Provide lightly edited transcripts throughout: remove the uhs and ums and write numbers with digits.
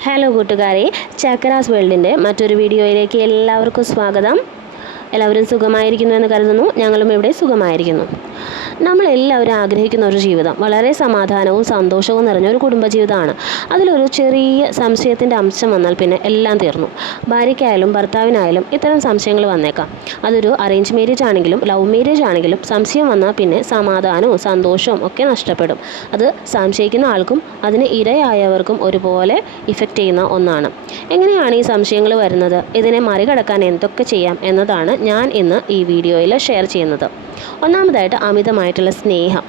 Hello കൂട്ടുകാരെ, chakras വേൾഡിൻ്റെ മറ്റൊരു വീഡിയോയിലേക്ക് എല്ലാവർക്കും സ്വാഗതം. എല്ലാവരും സുഖമായിരിക്കുന്നു എന്ന് കരുതുന്നു. ഞങ്ങളും ഇവിടെ സുഖമായിരിക്കുന്നു. നമ്മളെല്ലാവരും ആഗ്രഹിക്കുന്ന ഒരു ജീവിതം വളരെ സമാധാനവും സന്തോഷവും നിറഞ്ഞ ഒരു കുടുംബജീവിതമാണ്. അതിലൊരു ചെറിയ സംശയത്തിൻ്റെ അംശം വന്നാൽ പിന്നെ എല്ലാം തീർന്നു. ഭാര്യയ്ക്കായാലും ഭർത്താവിനായാലും ഇത്തരം സംശയങ്ങൾ വന്നേക്കാം. അതൊരു അറേഞ്ച് മാരേജ് ആണെങ്കിലും ലവ് മാരേജ് ആണെങ്കിലും സംശയം വന്നാൽ പിന്നെ സമാധാനവും സന്തോഷവും ഒക്കെ നഷ്ടപ്പെടും. അത് സംശയിക്കുന്ന ആൾക്കും അതിന് ഇരയായവർക്കും ഒരുപോലെ ഇഫക്റ്റ് ചെയ്യുന്ന ഒന്നാണ്. എങ്ങനെയാണ് ഈ സംശയങ്ങൾ വരുന്നത്? ഇതിനെ മറികടക്കാൻ എന്തൊക്കെ ചെയ്യാം എന്നതാണ് ഞാൻ ഇന്ന് ഈ വീഡിയോയിൽ ഷെയർ ചെയ്യുന്നത്. ഒന്നാമതായിട്ട് അമിതമായിട്ടുള്ള സ്നേഹം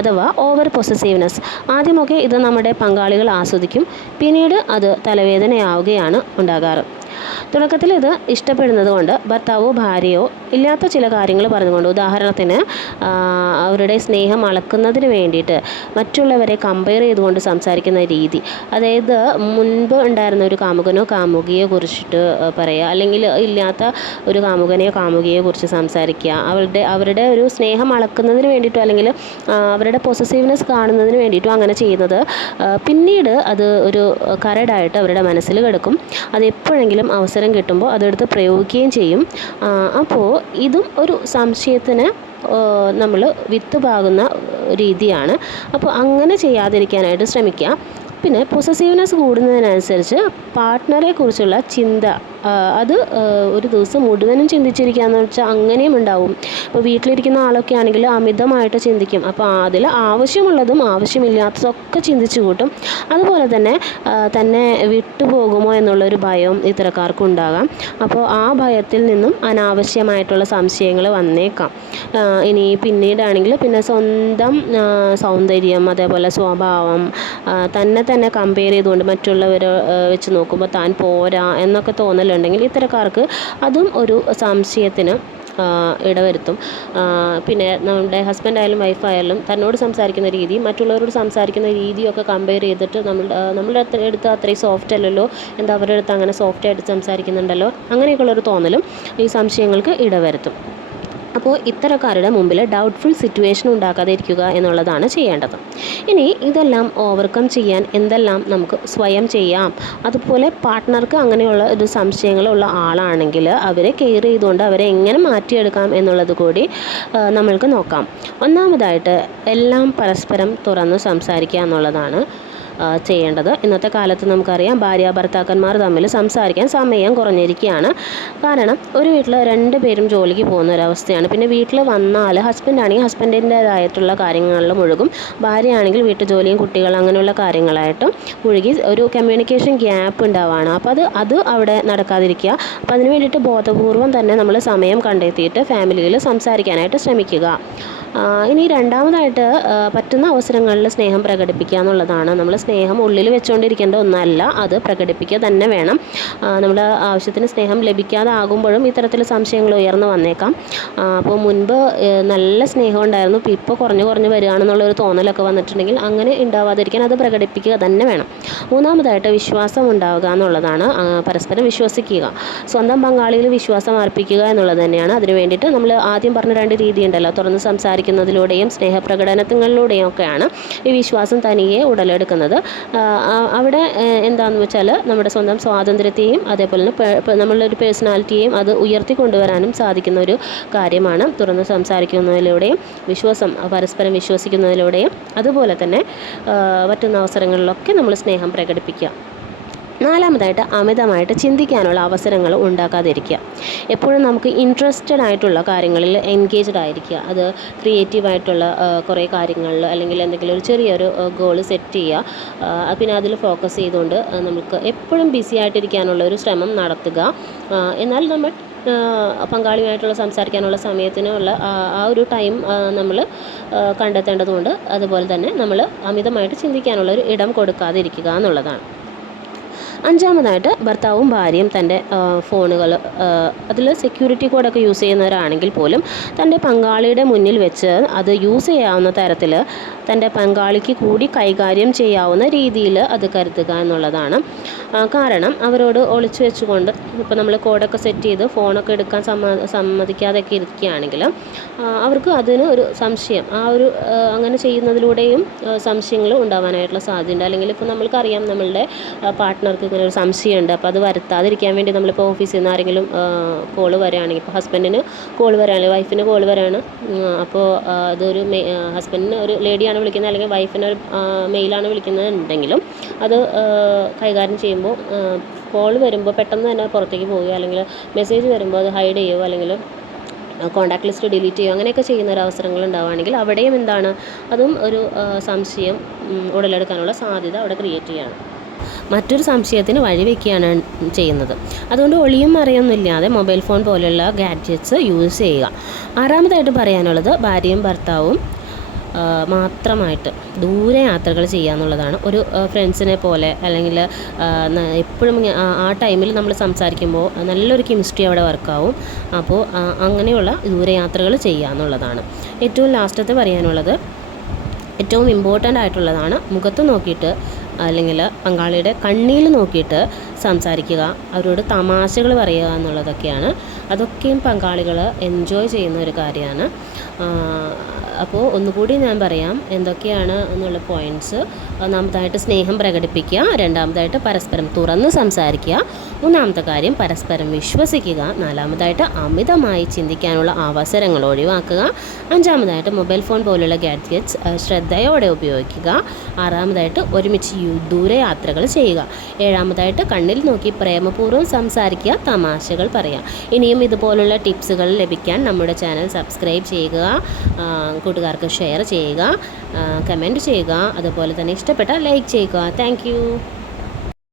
അഥവാ ഓവർ പൊസസീവ്നെസ്. ആദ്യമൊക്കെ ഇത് നമ്മുടെ പങ്കാളികൾ ആസ്വദിക്കും, പിന്നീട് അത് തലവേദനയാവുകയാണ് ഉണ്ടാകാറ്. തുടക്കത്തിൽ ഇത് ഇഷ്ടപ്പെടുന്നത് കൊണ്ട് ഭർത്താവോ ഭാര്യയോ ഇല്ലാത്ത ചില കാര്യങ്ങൾ പറഞ്ഞുകൊണ്ട്, ഉദാഹരണത്തിന് അവരുടെ സ്നേഹം അളക്കുന്നതിന് വേണ്ടിയിട്ട് മറ്റുള്ളവരെ കമ്പയർ ചെയ്തുകൊണ്ട് സംസാരിക്കുന്ന രീതി, അതായത് മുൻപ് ഉണ്ടായിരുന്ന ഒരു കാമുകനോ കാമുകിയെ കുറിച്ചിട്ട് പറയുക, അല്ലെങ്കിൽ ഇല്ലാത്ത ഒരു കാമുകനെയോ കാമുകിയെ കുറിച്ച് സംസാരിക്കുക, അവരുടെ ഒരു സ്നേഹം അളക്കുന്നതിന് വേണ്ടിയിട്ടോ അല്ലെങ്കിൽ അവരുടെ പൊസസീവ്നെസ് കാണുന്നതിന് വേണ്ടിയിട്ടോ അങ്ങനെ ചെയ്യുന്നത് പിന്നീട് അത് ഒരു കരടായിട്ട് അവരുടെ മനസ്സിൽ കിടക്കും. അത് എപ്പോഴെങ്കിലും അവസരം കിട്ടുമ്പോൾ അതെടുത്ത് പ്രയോഗിക്കുകയും ചെയ്യും. അപ്പോൾ ഇതും ഒരു സംശയത്തിന് നമ്മൾ വിത്ത് പാകുന്ന രീതിയാണ്. അപ്പോൾ അങ്ങനെ ചെയ്യാതിരിക്കാനായിട്ട് ശ്രമിക്കുക. പിന്നെ പൊസസീവ്നെസ് കൂടുന്നതിനനുസരിച്ച് പാർട്ട്ണറെ കുറിച്ചുള്ള ചിന്ത അത് ഒരു ദിവസം മുഴുവനും ചിന്തിച്ചിരിക്കുക എന്ന് വെച്ചാൽ അങ്ങനെയും ഉണ്ടാവും. ഇപ്പോൾ വീട്ടിലിരിക്കുന്ന ആളൊക്കെ ആണെങ്കിൽ അമിതമായിട്ട് ചിന്തിക്കും. അപ്പോൾ അതിൽ ആവശ്യമുള്ളതും ആവശ്യമില്ലാത്തതൊക്കെ ചിന്തിച്ചു കൂട്ടും. അതുപോലെ തന്നെ തന്നെ വിട്ടുപോകുമോ എന്നുള്ളൊരു ഭയം ഇത്തരക്കാർക്കും ഉണ്ടാകാം. അപ്പോൾ ആ ഭയത്തിൽ നിന്നും അനാവശ്യമായിട്ടുള്ള സംശയങ്ങൾ വന്നേക്കാം. ഇനി പിന്നീടാണെങ്കിൽ പിന്നെ സ്വന്തം സൗന്ദര്യം, അതേപോലെ സ്വഭാവം തന്നെ കമ്പയർ ചെയ്തുകൊണ്ട് മറ്റുള്ളവരെ വെച്ച് നോക്കുമ്പോൾ താൻ പോരാ എന്നൊക്കെ തോന്നലുണ്ടെങ്കിൽ ഇത്തരക്കാർക്ക് അതും ഒരു സംശയത്തിന് ഇടവരുത്തും. പിന്നെ നമ്മുടെ ഹസ്ബൻഡ് ആയാലും വൈഫായാലും തന്നോട് സംസാരിക്കുന്ന രീതി മറ്റുള്ളവരോട് സംസാരിക്കുന്ന രീതിയൊക്കെ കമ്പയർ ചെയ്തിട്ട് നമ്മളുടെ അടുത്ത് അത്രയും സോഫ്റ്റ് അല്ലല്ലോ, എന്താ അവരുടെ അടുത്ത് അങ്ങനെ സോഫ്റ്റായിട്ട് സംസാരിക്കുന്നുണ്ടല്ലോ, അങ്ങനെയൊക്കെയുള്ളൊരു തോന്നലും ഈ സംശയങ്ങൾക്ക് ഇടവരുത്തും. അപ്പോൾ ഇത്തരക്കാരുടെ മുമ്പിൽ ഡൗട്ട്ഫുൾ സിറ്റുവേഷൻ ഉണ്ടാക്കാതെ ഇരിക്കുക എന്നുള്ളതാണ് ചെയ്യേണ്ടത്. ഇനി ഇതെല്ലാം ഓവർകം ചെയ്യാൻ എന്തെല്ലാം നമുക്ക് സ്വയം ചെയ്യാം? അതുപോലെ പാർട്ട്ണർക്ക് അങ്ങനെയുള്ള ഒരു സംശയങ്ങളുള്ള ആളാണെങ്കിൽ അവരെ കെയർ ചെയ്തുകൊണ്ട് അവരെ എങ്ങനെ മാറ്റിയെടുക്കാം എന്നുള്ളത് കൂടി നമ്മൾക്ക് നോക്കാം. ഒന്നാമതായിട്ട് എല്ലാം പരസ്പരം തുറന്ന് സംസാരിക്കുക എന്നുള്ളതാണ് ചെയ്യേണ്ടത്. ഇന്നത്തെ കാലത്ത് നമുക്കറിയാം ഭാര്യ ഭർത്താക്കന്മാർ തമ്മിൽ സംസാരിക്കാൻ സമയം കുറഞ്ഞിരിക്കുകയാണ്. കാരണം ഒരു വീട്ടിൽ 2 പേരും ജോലിക്ക് പോകുന്ന ഒരവസ്ഥയാണ്. പിന്നെ വീട്ടിൽ വന്നാൽ ഹസ്ബൻഡാണെങ്കിൽ ഹസ്ബൻഡിൻ്റേതായിട്ടുള്ള കാര്യങ്ങളിൽ മുഴുകും, ഭാര്യയാണെങ്കിൽ വീട്ടു ജോലിയും കുട്ടികൾ അങ്ങനെയുള്ള കാര്യങ്ങളായിട്ട് മുഴുകി ഒരു കമ്മ്യൂണിക്കേഷൻ ഗ്യാപ്പ് ഉണ്ടാവുകയാണ്. അപ്പോൾ അത് അവിടെ നടക്കാതിരിക്കുക. അപ്പോൾ അതിന് വേണ്ടിയിട്ട് ബോധപൂർവം തന്നെ നമ്മൾ സമയം കണ്ടെത്തിയിട്ട് ഫാമിലിയിൽ സംസാരിക്കാനായിട്ട് ശ്രമിക്കുക. ഇനി രണ്ടാമതായിട്ട് പറ്റുന്ന അവസരങ്ങളിൽ സ്നേഹം പ്രകടിപ്പിക്കുക എന്നുള്ളതാണ്. നമ്മൾ സ്നേഹം ഉള്ളിൽ വെച്ചുകൊണ്ടിരിക്കേണ്ട ഒന്നല്ല, അത് പ്രകടിപ്പിക്കുക തന്നെ വേണം. നമ്മുടെ ആവശ്യത്തിന് സ്നേഹം ലഭിക്കാതെ ആകുമ്പോഴും ഇത്തരത്തിൽ സംശയങ്ങൾ ഉയർന്നു വന്നേക്കാം. അപ്പോൾ മുൻപ് നല്ല സ്നേഹം ഉണ്ടായിരുന്നു, ഇപ്പോൾ കുറഞ്ഞു വരികയാണെന്നുള്ളൊരു തോന്നലൊക്കെ വന്നിട്ടുണ്ടെങ്കിൽ അങ്ങനെ ഉണ്ടാവാതിരിക്കാൻ അത് പ്രകടിപ്പിക്കുക തന്നെ വേണം. മൂന്നാമതായിട്ട് വിശ്വാസം ഉണ്ടാവുക എന്നുള്ളതാണ്. പരസ്പരം വിശ്വസിക്കുക, സ്വന്തം പങ്കാളിയിൽ വിശ്വാസം അർപ്പിക്കുക എന്നുള്ളത് തന്നെയാണ്. അതിനു വേണ്ടിയിട്ട് നമ്മൾ ആദ്യം പറഞ്ഞ 2 രീതി ഉണ്ടല്ലോ, തുറന്ന് സംസാരിക്കുന്നതിലൂടെയും സ്നേഹപ്രകടനങ്ങളിലൂടെയും ഒക്കെയാണ് ഈ വിശ്വാസം തനിയെ ഉടലെടുക്കുന്നത്. അവിടെ എന്താണെന്ന് വെച്ചാൽ നമ്മുടെ സ്വന്തം സ്വാതന്ത്ര്യത്തെയും അതേപോലെ തന്നെ നമ്മളുടെ പേഴ്സണാലിറ്റിയെയും അത് ഉയർത്തിക്കൊണ്ടുവരാനും സാധിക്കുന്ന ഒരു കാര്യമാണ് തുറന്ന് സംസാരിക്കുന്നതിലൂടെയും പരസ്പരം വിശ്വസിക്കുന്നതിലൂടെയും. അതുപോലെ തന്നെ പറ്റുന്ന അവസരങ്ങളിലൊക്കെ നമ്മൾ സ്നേഹം പ്രകടിപ്പിക്കുക. നാലാമതായിട്ട് അമിതമായിട്ട് ചിന്തിക്കാനുള്ള അവസരങ്ങൾ ഉണ്ടാക്കാതിരിക്കുക. എപ്പോഴും നമുക്ക് ഇൻട്രസ്റ്റഡ് ആയിട്ടുള്ള കാര്യങ്ങളിൽ എൻഗേജ്ഡ് ആയിരിക്കുക. അത് ക്രിയേറ്റീവായിട്ടുള്ള കുറേ കാര്യങ്ങളിൽ അല്ലെങ്കിൽ എന്തെങ്കിലും ഒരു ചെറിയൊരു ഗോൾ സെറ്റ് ചെയ്യുക. പിന്നെ അതിൽ ഫോക്കസ് ചെയ്തുകൊണ്ട് നമുക്ക് എപ്പോഴും ബിസി ആയിട്ടിരിക്കാനുള്ള ഒരു ശ്രമം നടത്തുക. എന്നാൽ നമ്മൾ പങ്കാളിയുമായിട്ടുള്ള സംസാരിക്കാനുള്ള സമയത്തിനുള്ള ആ ഒരു ടൈം നമ്മൾ കണ്ടെത്തേണ്ടതുണ്ട്. അതുപോലെ തന്നെ നമ്മൾ അമിതമായിട്ട് ചിന്തിക്കാനുള്ള ഒരു ഇടം കൊടുക്കാതിരിക്കുക എന്നുള്ളതാണ്. അഞ്ചാമതായിട്ട് ഭർത്താവും ഭാര്യയും തൻ്റെ ഫോണുകൾ അതിൽ സെക്യൂരിറ്റി കോഡൊക്കെ യൂസ് ചെയ്യുന്നവരാണെങ്കിൽ പോലും തൻ്റെ പങ്കാളിയുടെ മുന്നിൽ വെച്ച് അത് യൂസ് ചെയ്യാവുന്ന തരത്തിൽ തൻ്റെ പങ്കാളിക്ക് കൂടി കൈകാര്യം ചെയ്യാവുന്ന രീതിയിൽ അത് കരുതുക എന്നുള്ളതാണ്. കാരണം അവരോട് ഒളിച്ചു വെച്ചുകൊണ്ട് ഇപ്പോൾ നമ്മൾ കോഡൊക്കെ സെറ്റ് ചെയ്ത് ഫോണൊക്കെ എടുക്കാൻ സമ്മതിക്കാതെയൊക്കെ ഇരിക്കുകയാണെങ്കിൽ അവർക്ക് അതിന് ഒരു സംശയം അങ്ങനെ ചെയ്യുന്നതിലൂടെയും സംശയങ്ങൾ ഉണ്ടാവാനായിട്ടുള്ള സാധ്യതയുണ്ട്. അല്ലെങ്കിൽ ഇപ്പോൾ നമ്മൾക്കറിയാം നമ്മളുടെ പാർട്ട്ണർ ചിലർക്ക് ഇങ്ങനെ ഒരു സംശയമുണ്ട്. അപ്പോൾ അത് വരുത്താതിരിക്കാൻ വേണ്ടി നമ്മളിപ്പോൾ ഓഫീസിൽ നിന്ന് ആരെങ്കിലും കോൾ വരികയാണെങ്കിൽ, ഇപ്പോൾ ഹസ്ബൻഡിന് കോൾ വരികയാണെങ്കിൽ, വൈഫിന് കോൾ വരികയാണ്, അപ്പോൾ അതൊരു ഹസ്ബൻഡിന് ഒരു ലേഡിയാണ് വിളിക്കുന്നത് അല്ലെങ്കിൽ വൈഫിന് ഒരു മെയിലാണ് വിളിക്കുന്നതുണ്ടെങ്കിലും അത് കൈകാര്യം ചെയ്യുമ്പോൾ കോൾ വരുമ്പോൾ പെട്ടെന്ന് തന്നെ പുറത്തേക്ക് പോവുകയോ അല്ലെങ്കിൽ മെസ്സേജ് വരുമ്പോൾ അത് ഹൈഡ് ചെയ്യുകയോ അല്ലെങ്കിൽ കോൺടാക്ട് ലിസ്റ്റ് ഡിലീറ്റ് ചെയ്യുക അങ്ങനെയൊക്കെ ചെയ്യുന്ന ഒരു അവസരങ്ങൾ ഉണ്ടാവുകയാണെങ്കിൽ അവിടെയും എന്താണ്, അതും ഒരു സംശയം ഉടലെടുക്കാനുള്ള സാധ്യത അവിടെ ക്രിയേറ്റ് ചെയ്യുകയാണ്, മറ്റൊരു സംശയത്തിന് വഴിവെക്കുകയാണ് ചെയ്യുന്നത്. അതുകൊണ്ട് ഒളിയും മറയൊന്നുമില്ലാതെ മൊബൈൽ ഫോൺ പോലെയുള്ള ഗാഡ്ജറ്റ്സ് യൂസ് ചെയ്യുക. ആറാമതായിട്ട് പറയാനുള്ളത് ഭാര്യയും ഭർത്താവും മാത്രമായിട്ട് ദൂരെ യാത്രകൾ ചെയ്യുക എന്നുള്ളതാണ്. ഒരു ഫ്രണ്ട്സിനെ പോലെ അല്ലെങ്കിൽ എപ്പോഴും ആ ടൈമിൽ നമ്മൾ സംസാരിക്കുമ്പോൾ നല്ലൊരു കെമിസ്ട്രി അവിടെ വർക്കാവും. അപ്പോൾ അങ്ങനെയുള്ള ദൂരയാത്രകൾ ചെയ്യുക എന്നുള്ളതാണ്. ഏറ്റവും ലാസ്റ്റത്തെ പറയാനുള്ളത് ഏറ്റവും ഇമ്പോർട്ടൻ്റ് ആയിട്ടുള്ളതാണ് മുഖത്ത് നോക്കിയിട്ട് അല്ലെങ്കിൽ പങ്കാളിയുടെ കണ്ണിൽ നോക്കിയിട്ട് സംസാരിക്കുക, അവരോട് തമാശകൾ പറയുക എന്നുള്ളതൊക്കെയാണ്. അതൊക്കെയും പങ്കാളികൾ എൻജോയ് ചെയ്യുന്ന ഒരു കാര്യമാണ്. അപ്പോൾ ഒന്നുകൂടി ഞാൻ പറയാം എന്തൊക്കെയാണ് എന്നുള്ള പോയിൻറ്റ്സ്. ഒന്നാമതായിട്ട് സ്നേഹം പ്രകടിപ്പിക്കുക, രണ്ടാമതായിട്ട് പരസ്പരം തുറന്ന് സംസാരിക്കുക, മൂന്നാമത്തെ കാര്യം പരസ്പരം വിശ്വസിക്കുക, നാലാമതായിട്ട് അമിതമായി ചിന്തിക്കാനുള്ള അവസരങ്ങൾ ഒഴിവാക്കുക, അഞ്ചാമതായിട്ട് മൊബൈൽ ഫോൺ പോലുള്ള ഗാഡ്ജറ്റ്സ് ശ്രദ്ധയോടെ ഉപയോഗിക്കുക, ആറാമതായിട്ട് ഒരുമിച്ച് ദൂരയാത്രകൾ ചെയ്യുക, ഏഴാമതായിട്ട് കണ്ണിൽ നോക്കി പ്രേമപൂർവ്വം സംസാരിക്കുക, തമാശകൾ പറയുക. ഇനിയും ഇതുപോലുള്ള ടിപ്സുകൾ ലഭിക്കാൻ നമ്മുടെ ചാനൽ സബ്സ്ക്രൈബ് ചെയ്യുക, കൂട്ടുകാർക്ക് ഷെയർ ചെയ്യുക, കമൻറ്റ് ചെയ്യുക, അതുപോലെ തന്നെ ഇഷ്ടപ്പെട്ടാൽ ലൈക്ക് ചെയ്യുക. താങ്ക്